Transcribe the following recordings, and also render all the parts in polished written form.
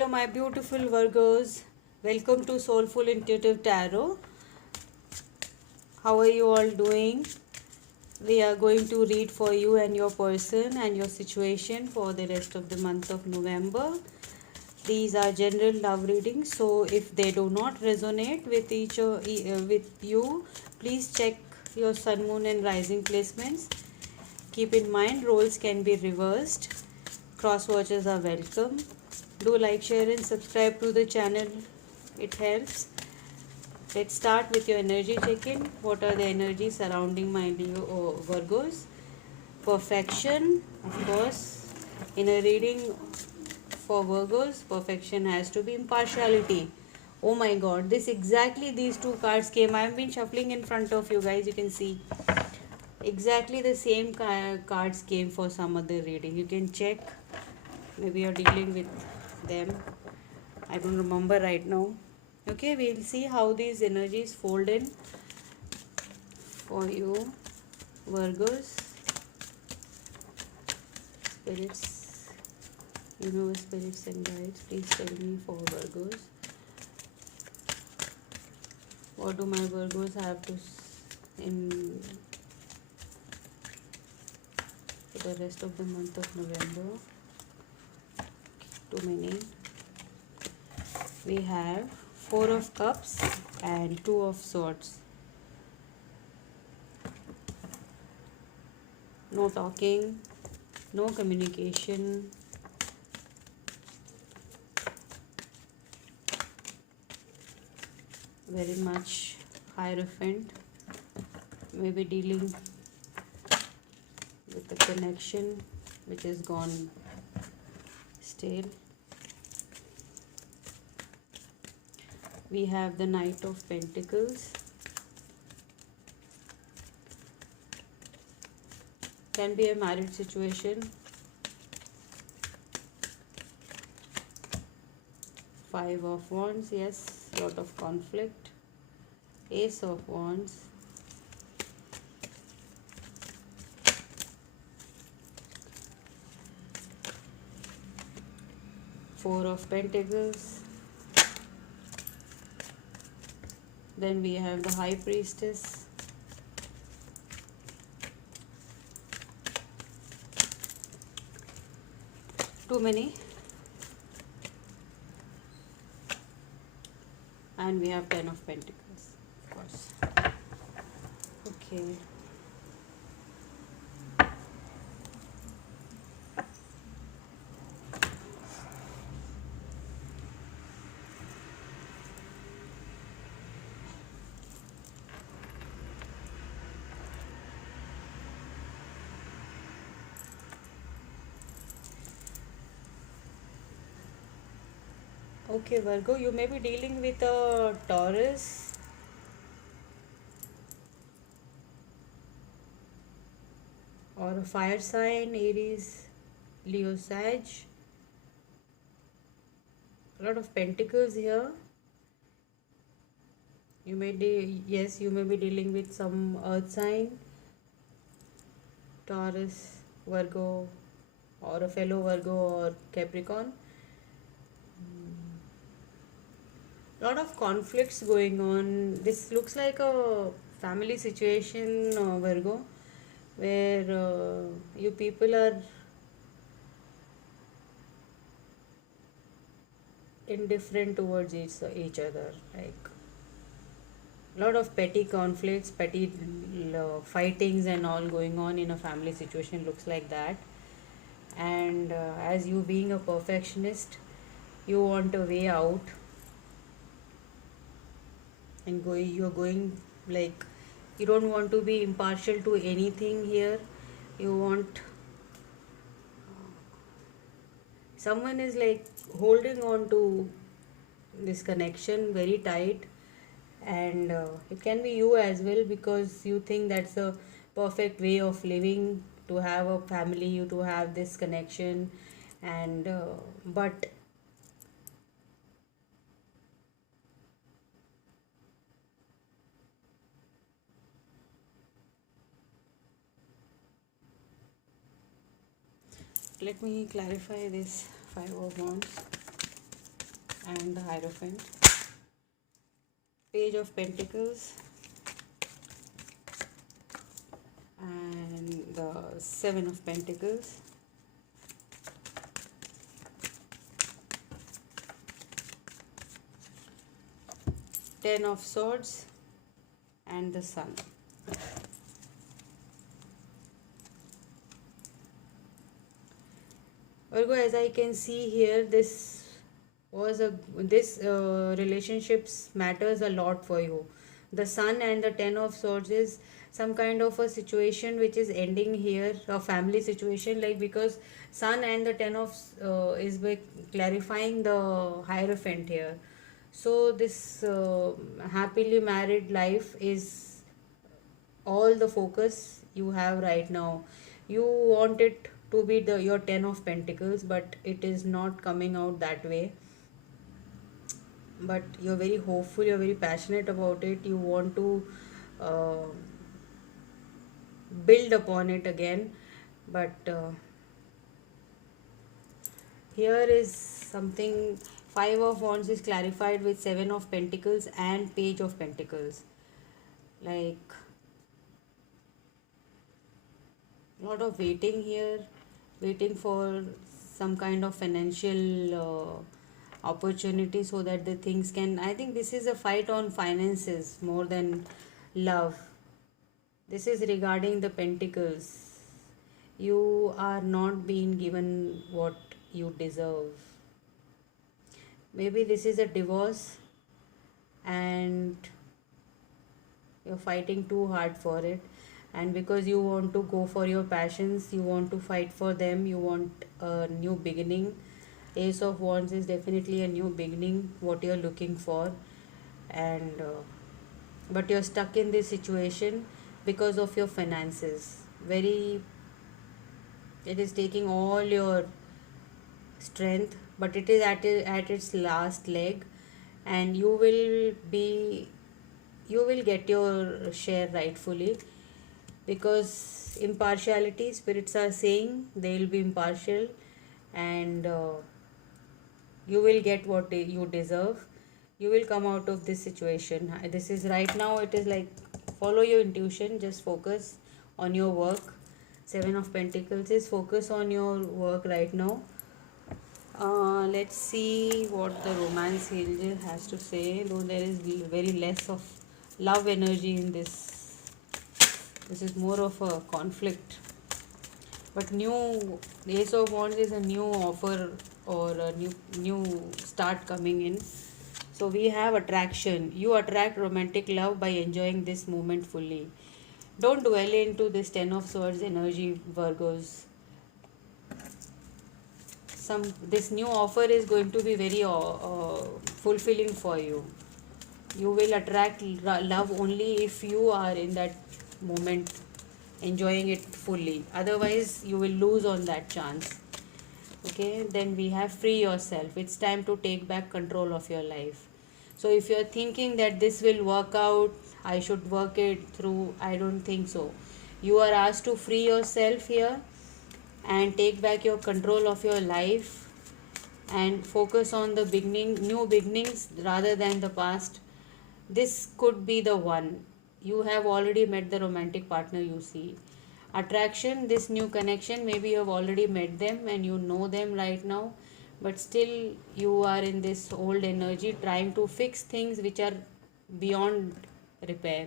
Hello, my beautiful Virgos. Welcome to Soulful Intuitive Tarot. How are you all doing? We are going to read for you and your person and your situation for the rest of the month of November. These are general love readings, so if they do not resonate with with you, please check your sun, moon, and rising placements. Keep in mind, roles can be reversed. Cross watchers are welcome. Do like, share, and subscribe to the channel. It helps. Let's start with your energy check-in. What are the energies surrounding my Virgos? Perfection, of course. In a reading for Virgos, perfection has to be impartiality. Oh my god, these two cards came. I have been shuffling in front of you guys. You can see exactly the same cards came for some other reading. You can check. Maybe you're dealing with them. I don't remember right now. Okay, we'll see how these energies fold in for you, Virgos. Spirits, universe, spirits, and guides, please tell me for Virgos. What do my Virgos have to in for the rest of the month of November? Too many. We have Four of Cups and Two of Swords. No talking, no communication. Very much Hierophant. Maybe dealing with the connection which is gone stale. We have the Knight of Pentacles. Can be a married situation. Five of Wands, yes, lot of conflict. Ace of Wands. Four of Pentacles. Then we have the High Priestess. Too many. And we have Ten of Pentacles, of course. Okay. Okay, Virgo, you may be dealing with a Taurus or a fire sign, Aries, Leo, Sag. A lot of pentacles here. You may you may be dealing with some earth sign, Taurus, Virgo, or a fellow Virgo or Capricorn. Lot of conflicts going on. This looks like a family situation, Virgo, where you people are indifferent towards each other. Like lot of petty conflicts, petty fightings, and all going on in a family situation. Looks like that. And as you being a perfectionist, you want a way out, and you're going like you don't want to be impartial to anything here. You want someone is like holding on to this connection very tight, and it can be you as well, because you think that's a perfect way of living, to have a family, you to have this connection, and but let me clarify this Five of Wands. and the Hierophant. Page of Pentacles and the Seven of Pentacles. Ten of Swords and the Sun. Virgo, as I can see here, this relationships matters a lot for you. The Sun and the Ten of Swords is some kind of a situation which is ending here, a family situation, like, because Sun and the Ten of is by clarifying the Hierophant here. So this happily married life is all the focus you have right now. You want it to be your Ten of Pentacles, but it is not coming out that way. But you're very hopeful, you're very passionate about it, you want to uh, build upon it again. But here is something. Five of Wands is clarified with Seven of Pentacles and Page of Pentacles. Like, a lot of waiting here, waiting for some kind of financial opportunity so that the things can, I think this is a fight on finances more than love. This is regarding the Pentacles. You are not being given what you deserve. Maybe this is a divorce and you're fighting too hard for it, and because you want to go for your passions, you want to fight for them, you want a new beginning. Ace of Wands is definitely a new beginning, what you're looking for. And but you're stuck in this situation because of your finances. Very, it is taking all your strength, but it is at its last leg, and you will get your share rightfully, because impartiality, spirits are saying they will be impartial, and you will get what you deserve. You will come out of this situation. This is right now, it is like, follow your intuition, just focus on your work. Seven of Pentacles is focus on your work right now. Let's see what the romance angel has to say, though there is very less of love energy in this. This is more of a conflict. But new Ace of Wands is a new offer or a new start coming in. So we have attraction. You attract romantic love by enjoying this moment fully. Don't dwell into this Ten of Swords energy, Virgos. This new offer is going to be very fulfilling for you. You will attract love only if you are in that moment enjoying it fully. Otherwise, you will lose on that chance. Okay, then we have free yourself. It's time to take back control of your life. So if you're thinking that this will work out, I should work it through, I don't think so. You are asked to free yourself here and take back your control of your life and focus on the new beginnings rather than the past. This could be the one. You have already met the romantic partner, you see. Attraction, this new connection, maybe you have already met them and you know them right now, but still you are in this old energy trying to fix things which are beyond repair.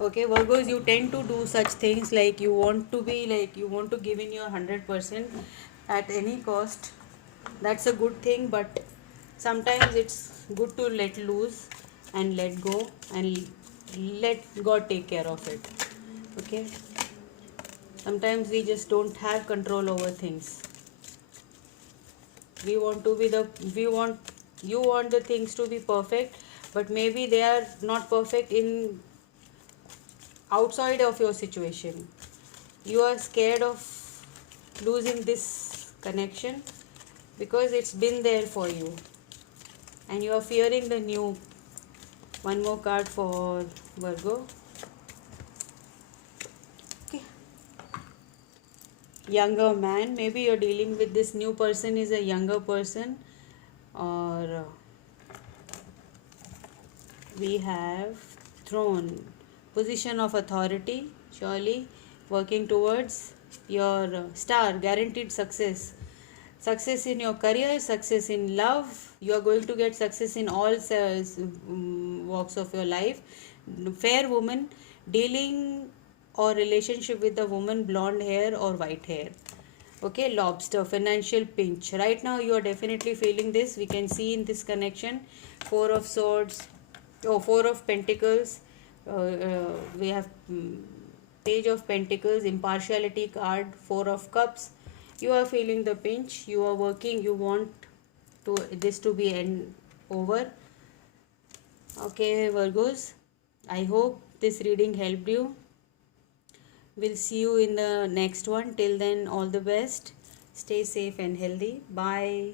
Okay, Virgos, you tend to do such things, like you want to be, like you want to give in your 100% at any cost. That's a good thing, but sometimes it's good to let loose and let go and let God take care of it. Okay, sometimes we just don't have control over things. We want to be you want the things to be perfect, but maybe they are not perfect in outside of your situation. You are scared of losing this connection because it's been there for you, and you are fearing the new. One more card for Virgo. Okay. Younger man, maybe you're dealing with this new person is a younger person, or we have throne, position of authority, surely working towards your star, guaranteed success. Success in your career, success in love. You are going to get success in all walks of your life. Fair woman, dealing or relationship with a woman, blonde hair or white hair. Okay, lobster, financial pinch. Right now you are definitely feeling this. We can see in this connection, four of swords, four of pentacles. We have page of pentacles, impartiality card, four of cups. You are feeling the pinch. You are working. You want to this to be end over. Okay, Virgos. I hope this reading helped you. We'll see you in the next one. Till then, all the best. Stay safe and healthy. Bye.